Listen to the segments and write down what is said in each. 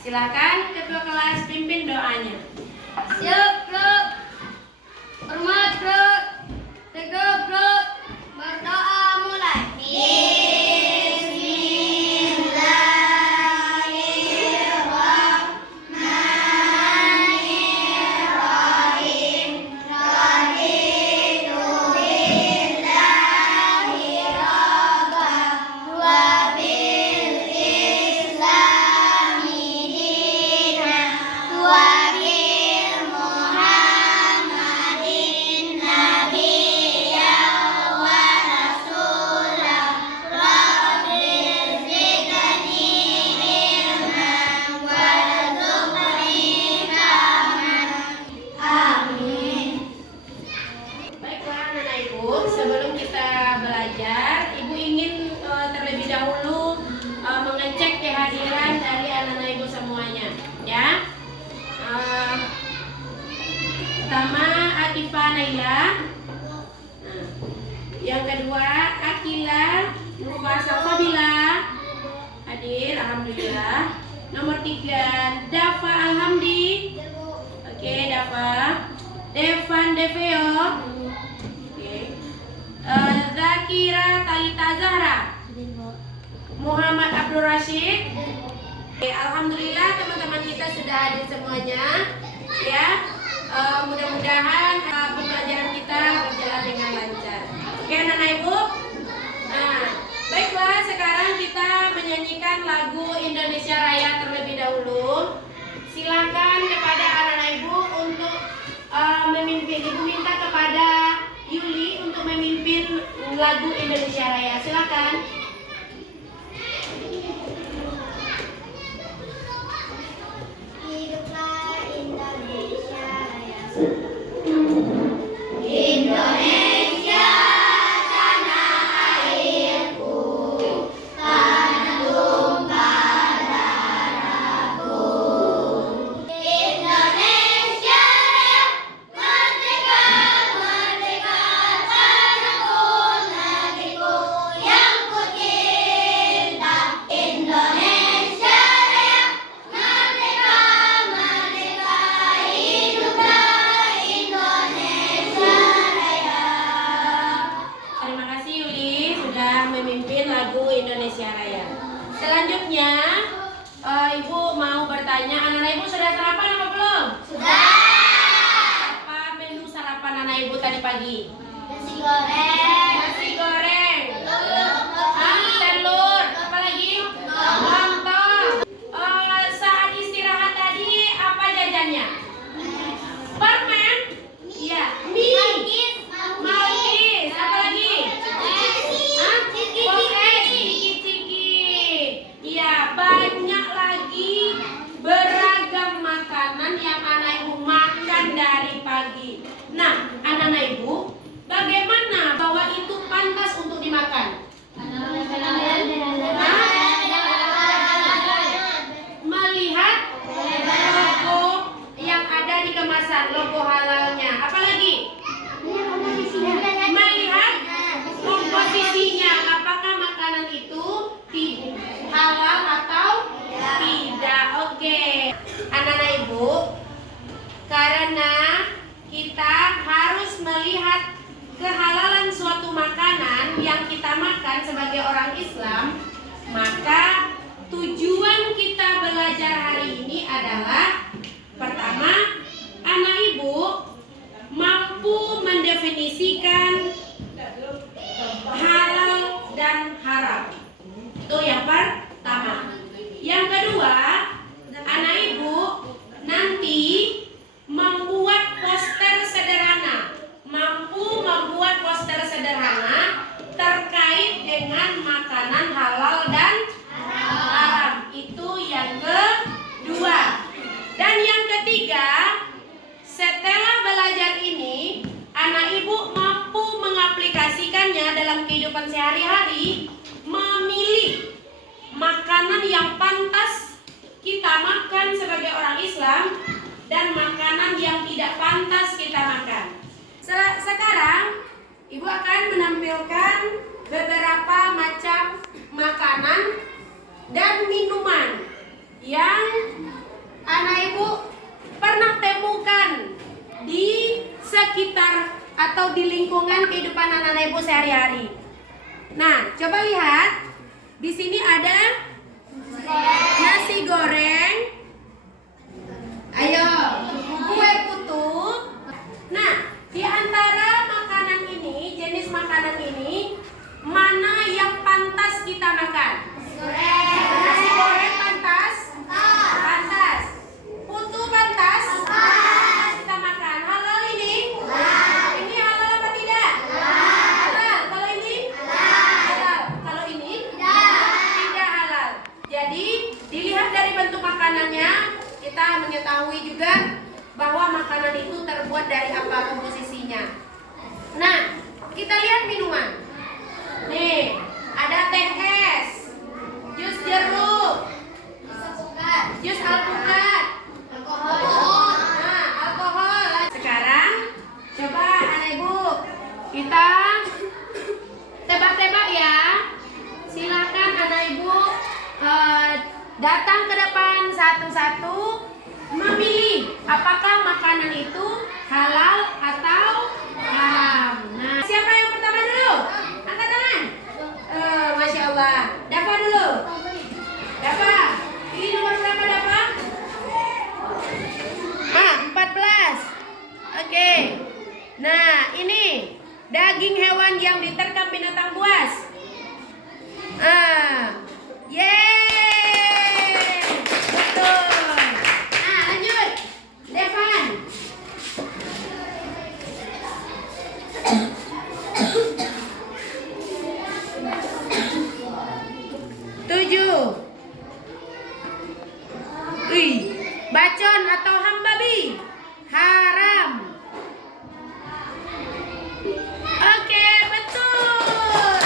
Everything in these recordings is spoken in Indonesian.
Silakan ketua kelas pimpin doanya. Siap, Bro. Hormat, Bro. Tiga, Bro. Berdoa mulai. Baiklah anak-anak ibu, sebelum kita belajar, ibu ingin terlebih dahulu mengecek kehadiran dari anak-anak ibu semuanya, ya. Pertama Atifah Naila, yang kedua Akila Nurba Salsabila, hadir, alhamdulillah. Nomor 3 Dafa Alhamdi, oke Dafa. Devan Deveo, oke. Zakira Talita Zahra, Muhammad Abdul Rashid. Oke, alhamdulillah teman-teman kita sudah hadir semuanya, ya. Mudah-mudahan pembelajaran kita berjalan dengan lancar. Oke anak-anak ibu. Nah, baiklah sekarang kita menyanyikan lagu Indonesia Raya terlebih dahulu. Silakan kepada anak-anak ibu untuk memimpin. Ibu minta kepada Yuli untuk memimpin lagu Indonesia Raya. Silakan. Hiduplah Indonesia Raya. Indonesia tanah airku, tanah tumpah darahku. Indonesia Raya, merdeka, merdeka, tanahku, negeriku yang ku cinta. Indonesia Raya, merdeka, merdeka, hiduplah Indonesia Raya. Terima kasih Yuli sudah memimpin lagu Indonesia Raya. Selanjutnya ibu mau bertanya, anak-anak ibu sudah sarapan apa belum? Sudah. Apa menu sarapan anak ibu tadi pagi? Nasi goreng. Nasi goreng, Telur. telur, apa lagi? Lontong. Saat istirahat tadi apa jajannya? Permen? Iya. Mie. Malkis. Apa lagi? Hah? Ciki-ciki. Iya, banyak lagi beragam makanan yang anak ibu makan dari pagi. Nah, anak-anak ibu, bagaimana bahwa itu pantas untuk dimakan? Melihat logo yang ada di kemasan, logo halalnya. Apa lagi? Melihat komposisinya, apakah makanan itu halal atau tidak. Oke, anak-anak ibu, karena kita harus melihat kehalalan suatu makanan yang kita makan sebagai orang Islam, maka tujuan kita belajar hari ini adalah pertama, anak ibu mampu mendefinisikan halal dan haram. Itu yang pertama. Yang kedua, anak ibu nanti membuat poster sederhana, mampu membuat poster sederhana terkait dengan makanan halal dan haram. Itu yang kedua. Dan yang ketiga, setelah belajar ini, anak ibu mampu mengaplikasikannya dalam kehidupan sehari-hari, memilih makanan yang pantas kita makan sebagai orang Islam dan makanan yang tidak pantas kita makan. Sekarang ibu akan menampilkan beberapa macam makanan dan minuman yang anak ibu pernah temukan di sekitar atau di lingkungan kehidupan anak ibu sehari-hari. Nah, coba lihat. Di sini ada nasi goreng. Ayo, kue putu. Nah, di antara makanan ini, jenis makanan ini, mana yang pantas kita makan? Nasi goreng pantas? Pantas. Putu pantas? Pantas kita makan. Halal ini? Ini halal apa tidak? Halal. Kalau ini? Halal. Kalau ini? Tidak halal. Jadi, dilihat dari bentuk makanannya, kita mengetahui juga bahwa makanan itu terbuat dari apa komposisinya. Nah, kita lihat minuman. Nih, ada teh es, jus jeruk, jus alpukat, nah, alkohol. Sekarang coba anak ibu kita tebak-tebak ya. Silakan anak ibu datang ke depan satu-satu, memilih apakah makanan itu halal atau haram. Nah, siapa yang pertama dulu? Angkat tangan. Masya Allah. Dafa dulu. Dafa. Ini nomor berapa Dafa? 14. Oke. Nah, ini daging hewan yang diterkam binatang buas. Yeay. Betul. Nah, lanjut. Devan. 7. Bacon atau hambabi haram. Oke, betul.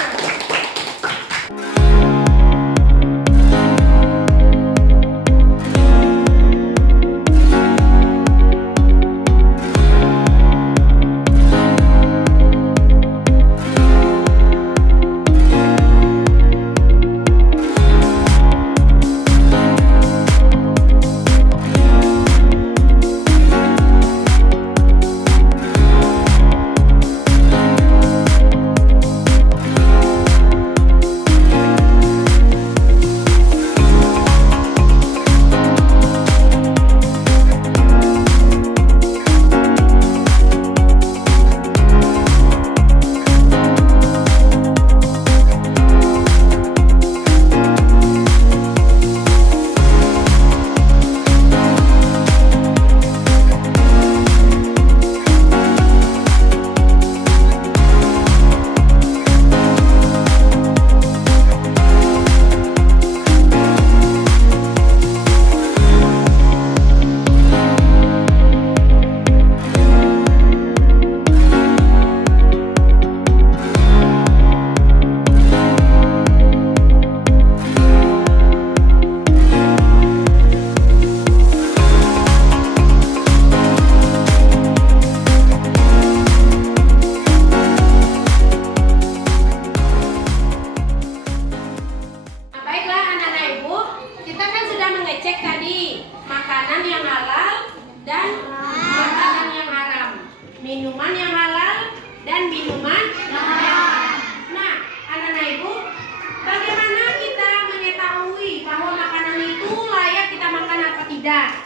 Minuman yang halal dan minuman yang haram. Nah, anak-anak ibu, bagaimana kita mengetahui bahwa makanan itu layak kita makan atau tidak?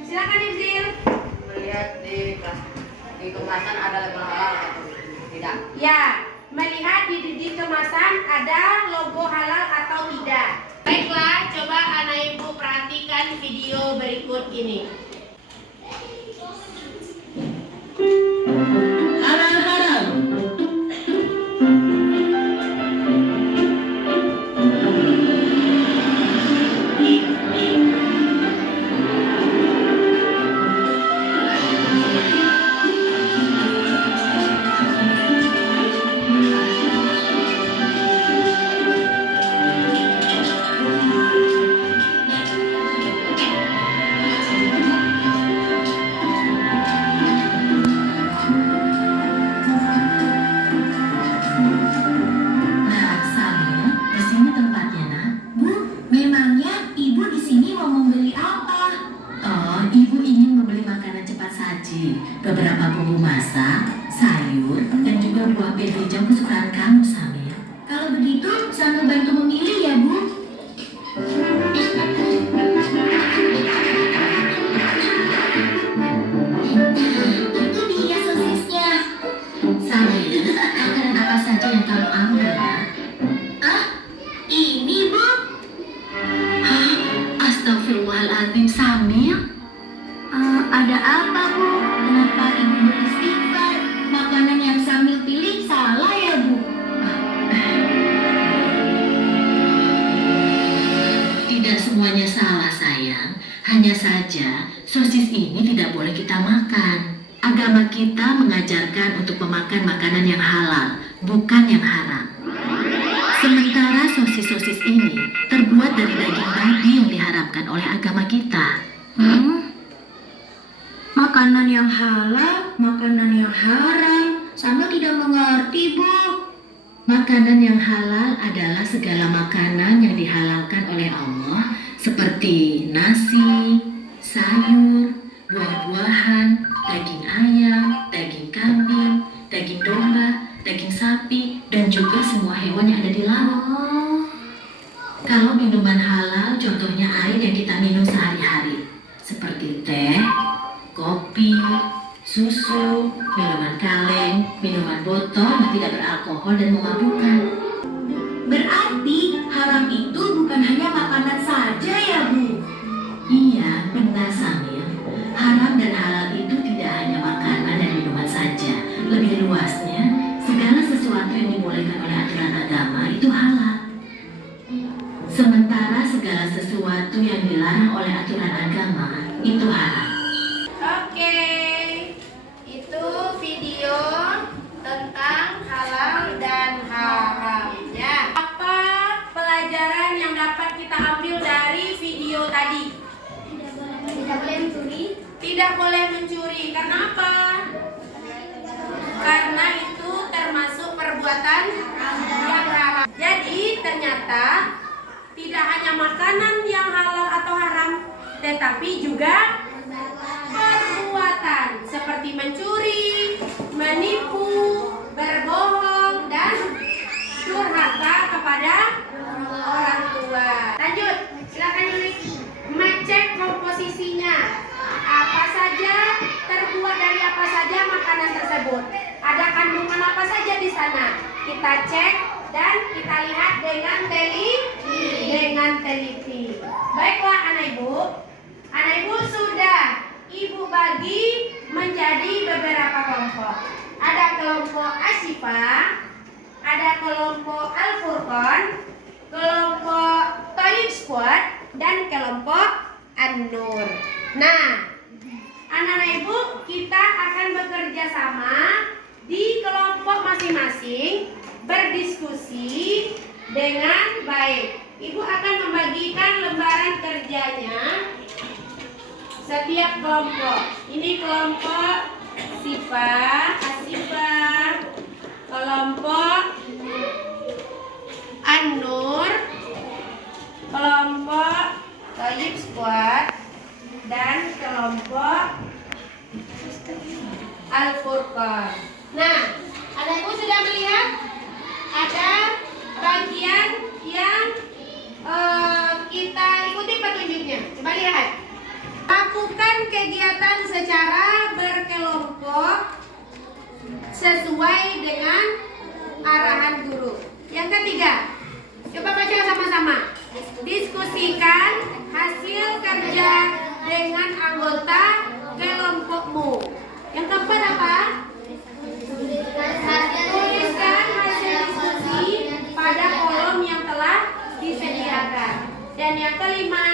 Silakan Ibdil. Melihat di kemasan ada label halal atau tidak? Ya, melihat di kemasan ada logo halal atau tidak. Baiklah, coba anak ibu perhatikan video berikut ini. Halal haram. cepat saji, beberapa bumbu masak, sayur, dan juga buah pil hijau kesukaan kamu, Samir. Kalau begitu, Samir bantu memilih ya, Bu. Itu dia sosisnya. Samir, makanan apa saja yang kamu ambil, ya? Ah, ini, Bu. Hah? Astagfirullahaladzim, Samir. Ada apa, Bu? Kenapa Ibu beristighfar? Makanan yang Samir pilih salah ya, Bu? Tidak semuanya salah, sayang. Hanya saja, sosis ini tidak boleh kita makan. Agama kita mengajarkan untuk memakan makanan yang halal, bukan yang haram. Sementara sosis-sosis ini terbuat dari daging babi yang diharamkan oleh agama kita. Makanan yang halal, makanan yang haram, sama tidak mengerti, Bu. Makanan yang halal adalah segala makanan yang dihalalkan oleh Allah, seperti nasi, sayur, buah-buahan, daging ayam, daging kambing, daging domba, daging sapi, dan juga semua hewan yang ada di laut. Kalau minuman halal, contohnya air yang kita minum sehari-hari, seperti teh, kopi, susu, minuman kaleng, minuman botol yang tidak beralkohol dan memabukkan. Berarti haram itu bukan hanya makanan saja ya, Bu? Iya, benar, Samir. Haram dan halal itu tidak hanya makanan dan minuman saja. Lebih luasnya, segala sesuatu yang dibolehkan oleh aturan agama itu halal. Sementara segala sesuatu yang dilarang oleh aturan agama itu haram. Oke, itu video tentang halal dan haram ya. Apa pelajaran yang dapat kita ambil dari video tadi? Tidak boleh mencuri. Tidak boleh mencuri. Karena apa? Karena itu termasuk perbuatan yang haram. Jadi ternyata tidak hanya makanan yang halal atau haram, tetapi juga perbuatan seperti mencuri, menipu, berbohong, dan durhaka kepada orang tua. Lanjut, silakan Yulis. Mengecek komposisinya. Apa saja, terbuat dari apa saja makanan tersebut. Ada kandungan apa saja di sana. Kita cek dan kita lihat dengan teliti. Baiklah anak ibu. Anak ibu sudah Ibu bagi menjadi beberapa kelompok. Ada kelompok Asyifa, ada kelompok Al-Furqan, kelompok Thayyib Squad, dan kelompok An-Nur. Nah, anak-anak ibu, kita akan bekerja sama di kelompok masing-masing, berdiskusi dengan baik. Ibu akan membagikan lembaran kerjanya setiap kelompok. Ini kelompok Asyifa, kelompok An-Nur, kelompok Thayyib Squad, dan kelompok Al-Furqan. Nah, anak-ibu sudah melihat ada bagian yang kita ikuti petunjuknya. Coba lihat. Lakukan kegiatan secara berkelompok sesuai dengan arahan guru. Yang ketiga, coba baca sama-sama. Diskusikan hasil kerja dengan anggota kelompokmu. Yang keempat apa? Tuliskan hasil diskusi pada kolom yang telah disediakan. Dan yang kelima,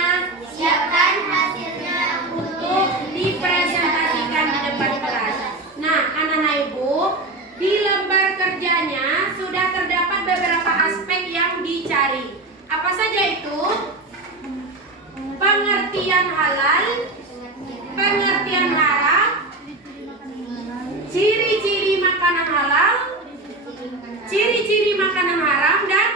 Siapkan hasilnya untuk dipresentasikan di depan kelas. Nah, anak-anak ibu, di lembar kerjanya sudah terdapat beberapa aspek yang dicari. Apa saja itu? Pengertian halal, pengertian haram, ciri-ciri makanan halal, ciri-ciri makanan haram, dan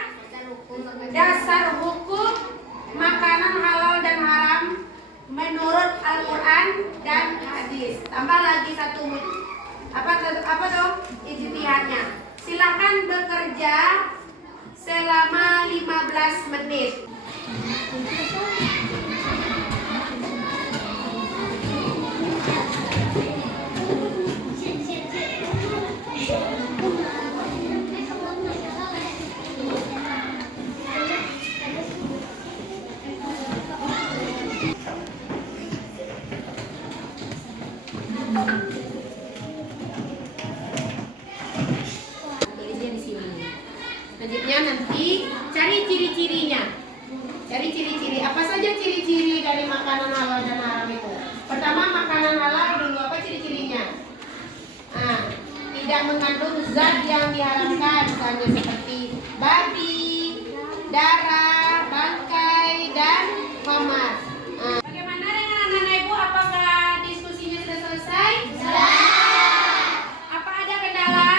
dasar hukum makanan halal dan haram menurut Al-Quran dan hadis. Tambah lagi satu apa dong ijtihadnya. Silakan bekerja selama 15 menit. Tulisnya di sini. Selanjutnya nanti cari ciri-cirinya. Cari ciri-ciri. Apa saja ciri-ciri dari makanan halal dan haram itu? Pertama, makanan halal dulu, apa ciri-cirinya? Nah, tidak mengandung zat yang diharamkan, misalnya seperti babi, darah, bangkai, dan khamar. Nah, bagaimana dengan anak-anak ibu? Apakah diskusinya sudah selesai? Apa ada kendala?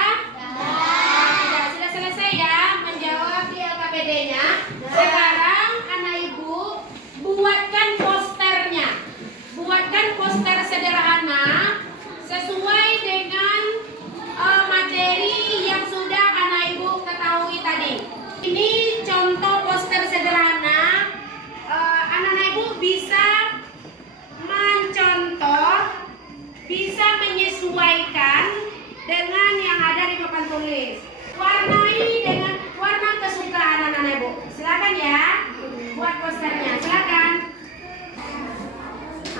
Tidak, sudah selesai ya menjawab di LKPD-nya. Sekarang anak ibu buatkan posternya. Buatkan poster sederhana sesuai dengan materi yang sudah anak ibu ketahui tadi. Ini contoh poster sederhana. Anak-anak ibu bisa mencontoh, bisa menyesuaikan dengan yang ada di papan tulis. Warnai dengan warna kesukaan anak-anak ibu. Silakan ya, buat posternya. Silakan.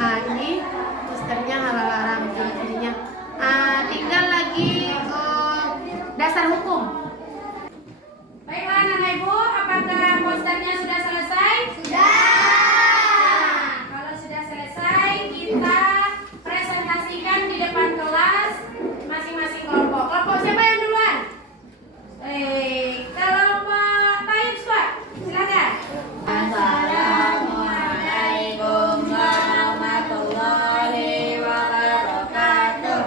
Ini posternya halal haram ciri-cirinya. Tinggal lagi dasar hukum. Baiklah anak-anak ibu, apakah posternya sudah selesai? Nah, kalau sudah selesai, kita presentasikan di depan kelas masing-masing kelompok. Kelompok siapa yang duluan? Kelompok Taib Squad. Silakan. Assalamualaikum warahmatullahi wabarakatuh.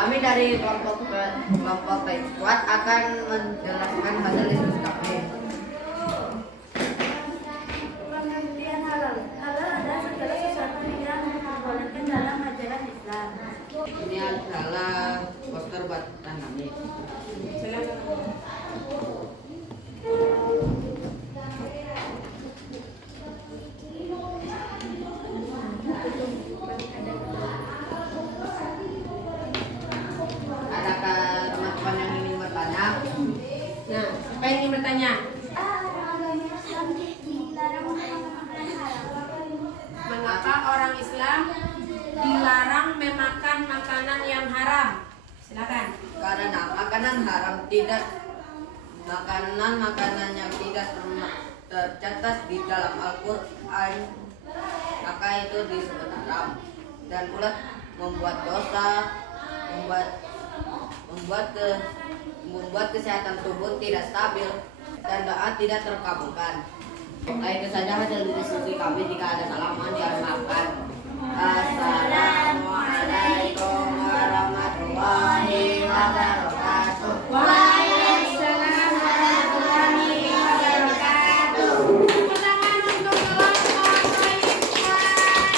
Kami dari kelompok Taib Squad akan menjelaskan hasil diskusi kami. Pengertian halal. Halal adalah segala sesuatu yang dibolehkan dalam ajaran Islam. Ini adalah poster buatan kami. Adakah teman-teman yang ingin bertanya? Nah, siapa yang ingin bertanya? Mengapa orang Islam dilarang memakan makanan yang haram? Silakan. Karena makanan haram makanan yang tidak tercatat di dalam Al-Quran, maka itu disebut haram dan pula membuat dosa, membuat kesehatan tubuh tidak stabil dan doa tidak terkabulkan. Nah, itu saja hasil diskusi kami. Jika ada salah mohon dimaafkan. Assalamualaikum warahmatullahi wabarakatuh. Waalaikumsalam warahmatullahi wabarakatuh. Tepuk tangan untuk kelompok Taib Squad.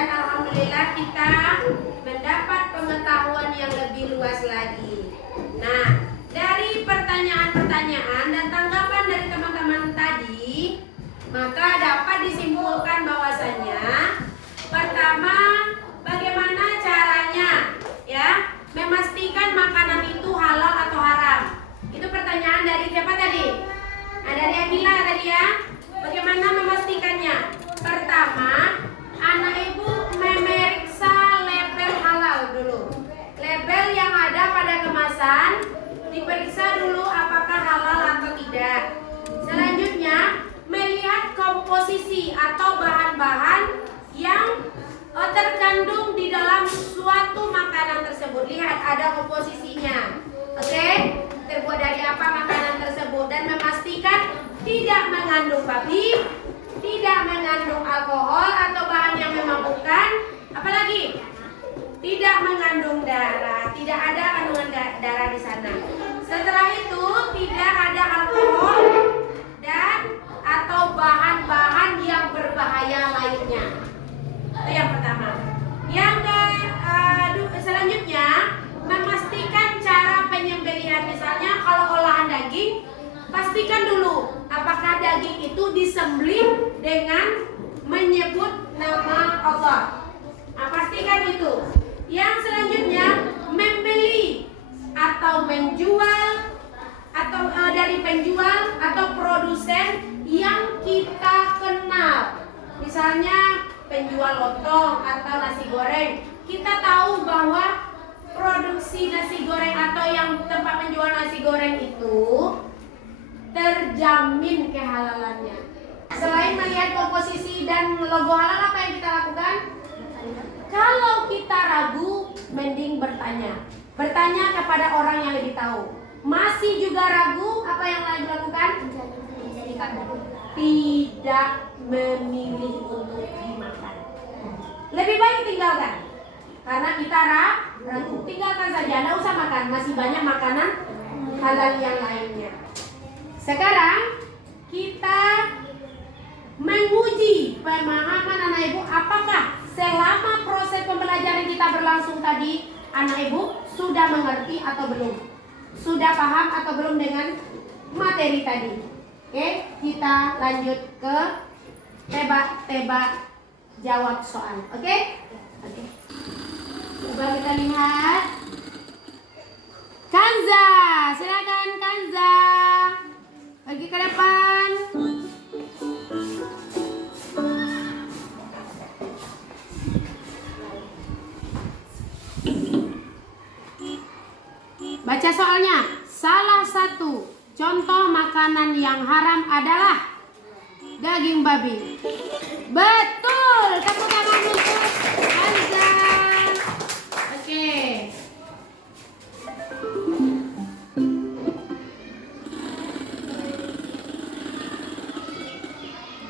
dan alhamdulillah kita mendapat pengetahuan yang lebih luas lagi. Nah, dari pertanyaan-pertanyaan dan tanggapan dari teman-teman tadi, maka dapat disimpulkan bahwasanya pertama, bagaimana caranya ya memastikan makanan itu halal atau haram. Itu pertanyaan dari siapa tadi? Nah, dari Akila tadi ya. Bagaimana memastikannya? Pertama, anak ibu memeriksa label halal dulu. Label yang ada pada kemasan diperiksa dulu apakah halal atau tidak. Selanjutnya, melihat komposisi atau bahan-bahan yang terkandung di dalam suatu makanan tersebut. Lihat ada komposisinya. Oke? Terbuat dari apa makanan tersebut, dan memastikan tidak mengandung babi, tidak mengandung alkohol atau bahan yang memabukkan, apalagi tidak mengandung darah, tidak ada kandungan darah di sana. Setelah itu tidak ada alkohol dan atau bahan-bahan yang berbahaya lainnya. Itu yang pertama. Yang selanjutnya, memastikan cara penyembelihan. Misalnya kalau olahan daging, pastikan dulu apakah daging itu disembelih dengan menyebut nama Allah. Nah, pastikan itu. Yang selanjutnya, membeli atau menjual atau dari penjual atau produsen yang kita kenal. Misalnya penjual lontong atau nasi goreng. Kita tahu bahwa produksi nasi goreng atau yang tempat menjual nasi goreng itu terjamin kehalalannya. Selain melihat komposisi dan logo halal, apa yang kita lakukan? Kalau kita ragu, mending bertanya. Bertanya kepada orang yang lebih tahu. Masih juga ragu, apa yang lain lakukan? Tidak memilih untuk dimakan. Lebih baik tinggalkan. Karena kita ragu, tinggalkan saja, tidak usah makan. Masih banyak makanan halal yang lainnya. Sekarang kita menguji pemahaman anak ibu, apakah selama proses pembelajaran kita berlangsung tadi anak ibu sudah mengerti atau belum? Sudah paham atau belum dengan materi tadi? Oke, kita lanjut ke tebak-tebak jawab soal. Oke? Oke. Coba kita lihat. Kanza, silakan Kanza. Pergi ke depan. Baca soalnya. Salah satu contoh makanan yang haram adalah daging babi. Betul. Tepuk tangan untuk Kanza. Oke.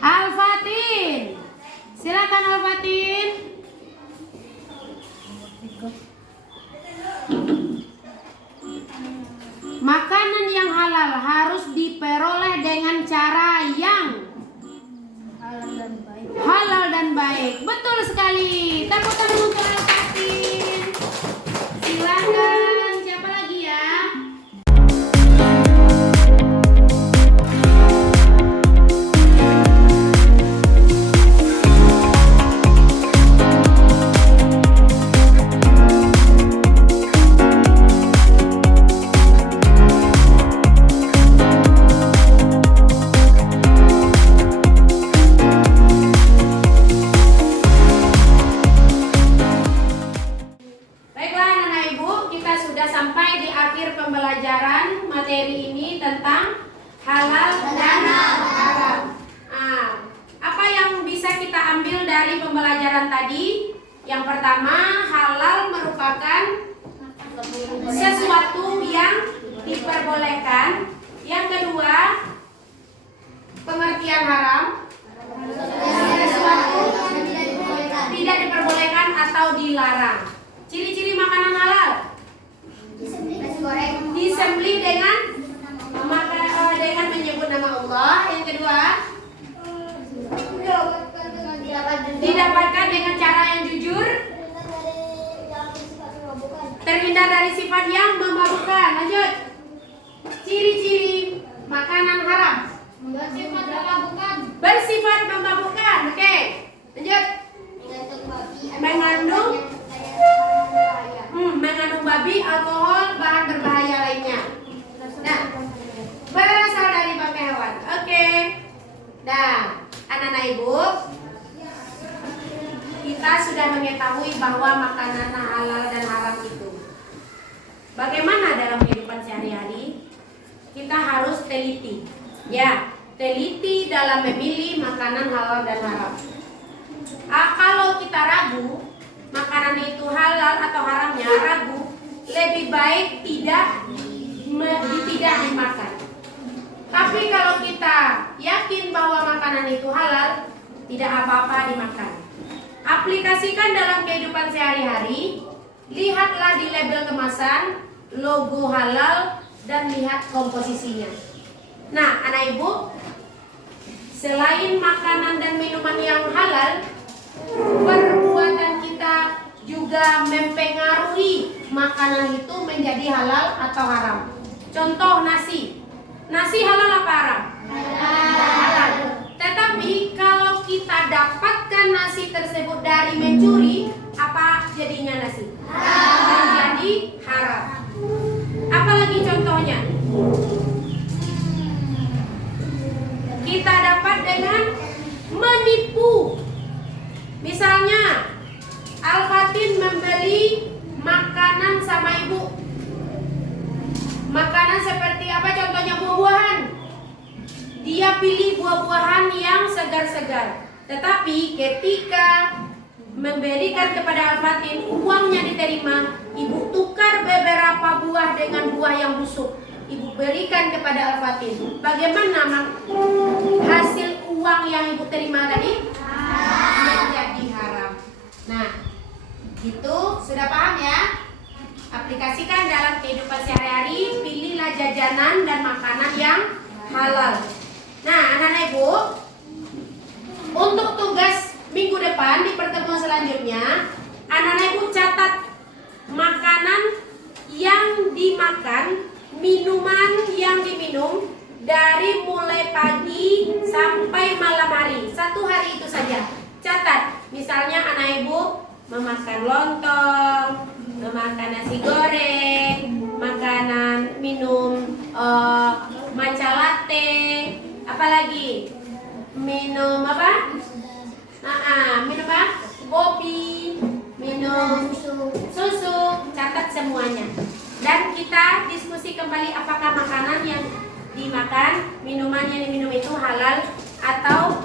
Al-Fatin, silakan Al-Fatin. Makanan yang halal harus diperoleh dengan cara yang halal dan baik. Betul sekali. Tepuk tangan untuk Al-Fatin. Silakan. Siapa lagi ya? Pembelajaran materi ini tentang halal dan haram. Nah, apa yang bisa kita ambil dari pembelajaran tadi? Yang pertama, halal merupakan sesuatu yang diperbolehkan. Yang kedua, pengertian haram, sesuatu tidak diperbolehkan atau dilarang. Ciri-ciri makanan halal: disembelih dengan menyebut nama Allah. Yang kedua, didapatkan dengan cara yang dari sifat yang memabukkan. Lanjut. Ciri-ciri makanan haram. Bersifat memabukkan. Bersifat memabukkan. Oke. Lanjut. Mengandung babi, alkohol, bahan berbahaya lainnya. Nah, berasal dari bangkai hewan. Oke. Nah, anak-anak ibu, kita sudah mengetahui bahwa makanan halal dan haram itu. Bagaimana dalam kehidupan sehari-hari? Kita harus teliti. Ya, teliti dalam memilih makanan halal dan haram. Kalau kita ragu makanan itu halal atau haramnya, ragu, lebih baik tidak dimakan. Tapi kalau kita yakin bahwa makanan itu halal, tidak apa-apa dimakan. Aplikasikan dalam kehidupan sehari-hari. Lihatlah di label kemasan, logo halal, dan lihat komposisinya. Nah, anak ibu, selain makanan dan minuman yang halal, perbuatan kita juga mempengaruhi makanan itu menjadi halal atau haram. Contoh nasi. Nasi halal apa haram? Halal. Tetapi kalau kita dapatkan nasi tersebut dari mencuri, apa jadinya nasi? Menjadi haram. Apalagi contohnya? Kita dapat dengan menipu. Misalnya, Al-Fatin membeli makanan sama ibu. Makanan seperti apa? Contohnya buah-buahan. Dia pilih buah-buahan yang segar-segar. Tetapi ketika memberikan kepada Al-Fatin, uangnya diterima, ibu tukar beberapa buah dengan buah yang busuk. Ibu berikan kepada Al-Fatin. Bagaimana hasil uang yang ibu terima tadi? Menjadi haram. Nah, itu sudah paham ya? Aplikasikan dalam kehidupan sehari-hari. Pilihlah jajanan dan makanan yang halal. Nah, anak-anak ibu, untuk tugas minggu depan di pertemuan selanjutnya, anak-anak ibu catat makanan yang dimakan, minuman yang diminum dari mulai pagi sampai malam hari. Satu hari itu saja. Catat. Misalnya anak ibu memakan lontong, memakan nasi goreng, makanan, minum matcha latte, apalagi minum apa? Minum apa? Kopi, minum susu, catat semuanya. Dan kita diskusi kembali apakah makanan yang dimakan, minuman yang diminum itu halal atau